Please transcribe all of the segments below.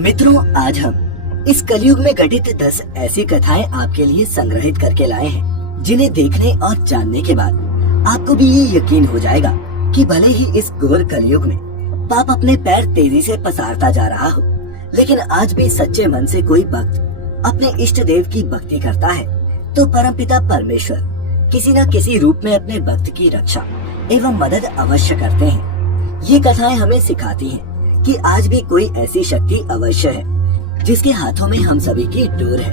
मित्रों, आज हम इस कलयुग में घटित 10 ऐसी कथाएं आपके लिए संग्रहित करके लाए हैं, जिन्हें देखने और जानने के बाद आपको भी ये यकीन हो जाएगा कि भले ही इस घोर कलयुग में पाप अपने पैर तेजी से पसारता जा रहा हो, लेकिन आज भी सच्चे मन से कोई भक्त अपने इष्ट देव की भक्ति करता है तो परमपिता परमेश्वर किसी न किसी रूप में अपने भक्त की रक्षा एवं मदद अवश्य करते हैं। ये कथाएं हमें सिखाती हैं कि आज भी कोई ऐसी शक्ति अवश्य है जिसके हाथों में हम सभी की डोर है,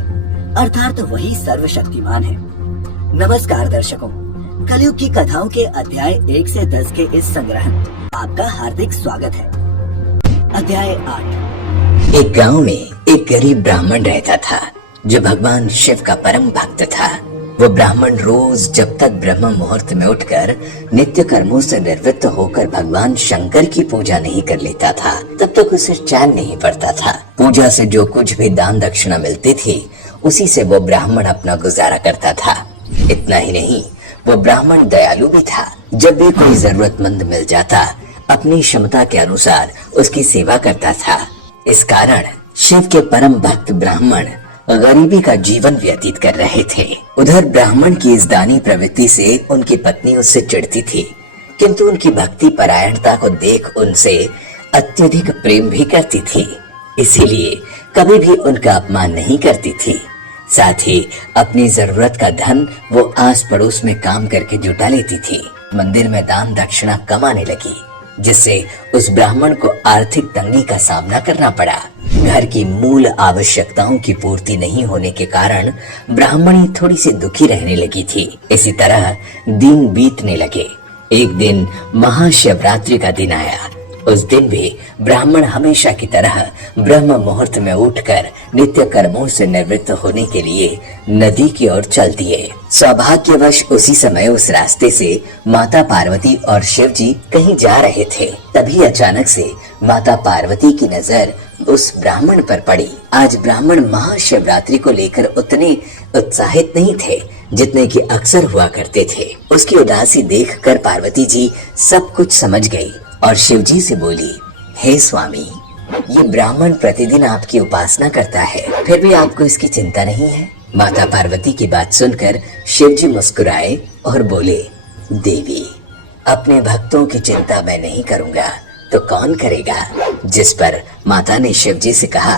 अर्थात वही सर्वशक्तिमान है। नमस्कार दर्शकों, कलयुग की कथाओं के अध्याय 1 से 10 के इस संग्रह में आपका हार्दिक स्वागत है। अध्याय 8। एक गांव में एक गरीब ब्राह्मण रहता था जो भगवान शिव का परम भक्त था। वो ब्राह्मण रोज जब तक ब्रह्म मुहूर्त में उठकर नित्य कर्मों से निवृत्त होकर भगवान शंकर की पूजा नहीं कर लेता था, तब तक उसे चैन नहीं पड़ता था। पूजा से जो कुछ भी दान दक्षिणा मिलती थी, उसी से वो ब्राह्मण अपना गुजारा करता था। इतना ही नहीं, वो ब्राह्मण दयालु भी था। जब भी कोई जरूरतमंद मिल जाता, अपनी क्षमता के अनुसार उसकी सेवा करता था। इस कारण शिव के परम भक्त ब्राह्मण गरीबी का जीवन व्यतीत कर रहे थे। उधर ब्राह्मण की इस दानी प्रवृत्ति से उनकी पत्नी उससे चिढ़ती थी, किंतु उनकी भक्ति परायणता को देख उनसे अत्यधिक प्रेम भी करती थी, इसीलिए कभी भी उनका अपमान नहीं करती थी। साथ ही अपनी जरूरत का धन वो आस पड़ोस में काम करके जुटा लेती थी। मंदिर में दान दक्षिणा कम आने लगी, जिससे उस ब्राह्मण को आर्थिक तंगी का सामना करना पड़ा। घर की मूल आवश्यकताओं की पूर्ति नहीं होने के कारण ब्राह्मणी थोड़ी सी दुखी रहने लगी थी। इसी तरह दिन बीतने लगे। एक दिन महाशिवरात्रि का दिन आया। उस दिन भी ब्राह्मण हमेशा की तरह ब्रह्म मुहूर्त में उठकर नित्य कर्मों से निवृत्त होने के लिए नदी की ओर चल दिए। सौभाग्यवश उसी समय उस रास्ते से माता पार्वती और शिव जी कहीं जा रहे थे। तभी अचानक से माता पार्वती की नजर उस ब्राह्मण पर पड़ी। आज ब्राह्मण महाशिवरात्रि को लेकर उतने उत्साहित नहीं थे जितने कि अक्सर हुआ करते थे। उसकी उदासी देखकर पार्वती जी सब कुछ समझ गई और शिव जी से बोली, हे स्वामी, ये ब्राह्मण प्रतिदिन आपकी उपासना करता है, फिर भी आपको इसकी चिंता नहीं है। माता पार्वती की बात सुनकर शिव जी मुस्कुराए और बोले, देवी, अपने भक्तों की चिंता मैं नहीं करूंगा तो कौन करेगा। जिस पर माता ने शिव जी से कहा,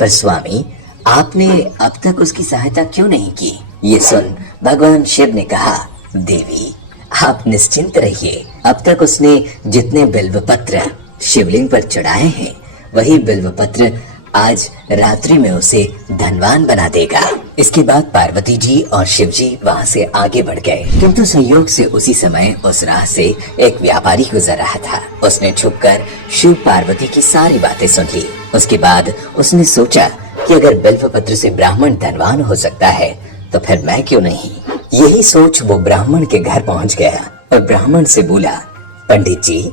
पर स्वामी, आपने अब तक उसकी सहायता क्यों नहीं की। ये सुन भगवान शिव ने कहा, देवी, आप निश्चिंत रहिए। अब तक उसने जितने बिल्व पत्र शिवलिंग पर चढ़ाए हैं, वही बिल्व पत्र आज रात्रि में उसे धनवान बना देगा। इसके बाद पार्वती जी और शिव जी वहाँ से आगे बढ़ गए, किंतु संयोग से उसी समय उस राह से एक व्यापारी गुजर रहा था। उसने छुपकर शिव पार्वती की सारी बातें सुन ली। उसके बाद उसने सोचा कि अगर बिल्व पत्र से ब्राह्मण धनवान हो सकता है तो फिर मैं क्यों नहीं। यही सोच वो ब्राह्मण के घर पहुंच गया और ब्राह्मण से बोला, पंडित जी,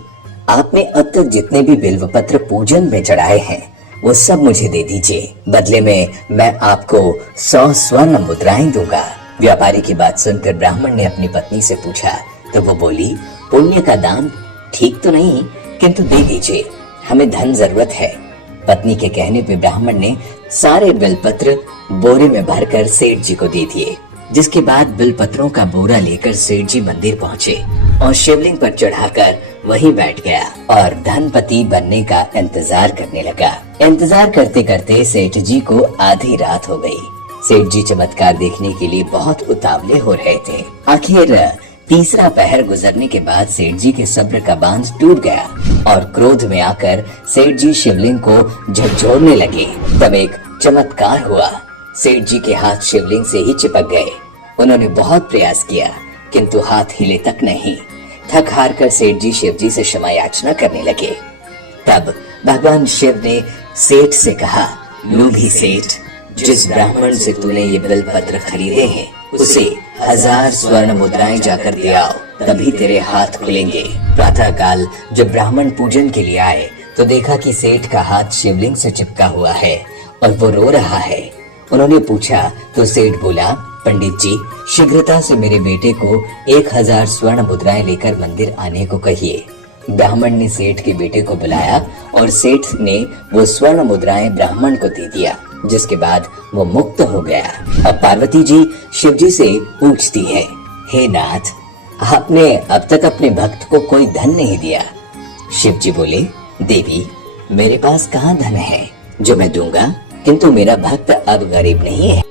आपने अब तक जितने भी बिल्व पत्र पूजन में चढ़ाए हैं वो सब मुझे दे दीजिए। बदले में मैं आपको 100 स्वर्ण मुद्राएं दूंगा। व्यापारी की बात सुनकर ब्राह्मण ने अपनी पत्नी से पूछा तो वो बोली, पुण्य का दान ठीक तो नहीं, किंतु दे दीजिए, हमें धन जरूरत है। पत्नी के कहने पे ब्राह्मण ने सारे बिलपत्र बोरे में भरकर सेठ जी को दे दिए। जिसके बाद बिलपत्रों का बोरा लेकर सेठ जी मंदिर पहुँचे और शिवलिंग पर चढ़ाकर वहीं बैठ गया और धनपति बनने का इंतजार करने लगा। इंतजार करते करते सेठ जी को आधी रात हो गई। सेठ जी चमत्कार देखने के लिए बहुत उतावले हो रहे थे। आखिर तीसरा पहर गुजरने के बाद सेठ जी के सब्र का बांध टूट गया और क्रोध में आकर सेठ जी शिवलिंग को झकझोरने लगे। तब एक चमत्कार हुआ। सेठ जी के हाथ शिवलिंग से ही चिपक गए। उन्होंने बहुत प्रयास किया, किंतु हाथ हिले तक नहीं। थक हार कर सेठ जी शिव जी से क्षमा याचना करने लगे। तब भगवान शिव ने सेठ से कहा, लोभी सेठ, जिस ब्राह्मण से तूने ये बिल पत्र खरीदे हैं उसे 1000 स्वर्ण मुद्राएं जाकर दे आओ, तभी तेरे हाथ खुलेंगे। प्रातः काल जब ब्राह्मण पूजन के लिए आए तो देखा कि सेठ का हाथ शिवलिंग से चिपका हुआ है और वो रो रहा है। उन्होंने पूछा तो सेठ बोला, पंडित जी, शीघ्रता से मेरे बेटे को 1000 स्वर्ण मुद्राएं लेकर मंदिर आने को कहिए। ब्राह्मण ने सेठ के बेटे को बुलाया और सेठ ने वो स्वर्ण मुद्राएं ब्राह्मण को दे दिया, जिसके बाद वो मुक्त हो गया। अब पार्वती जी शिव जी से पूछती है, हे नाथ, आपने अब तक अपने भक्त को कोई धन नहीं दिया। शिव जी बोले, देवी, मेरे पास कहाँ धन है जो मैं दूंगा, किंतु मेरा भक्त अब गरीब नहीं है।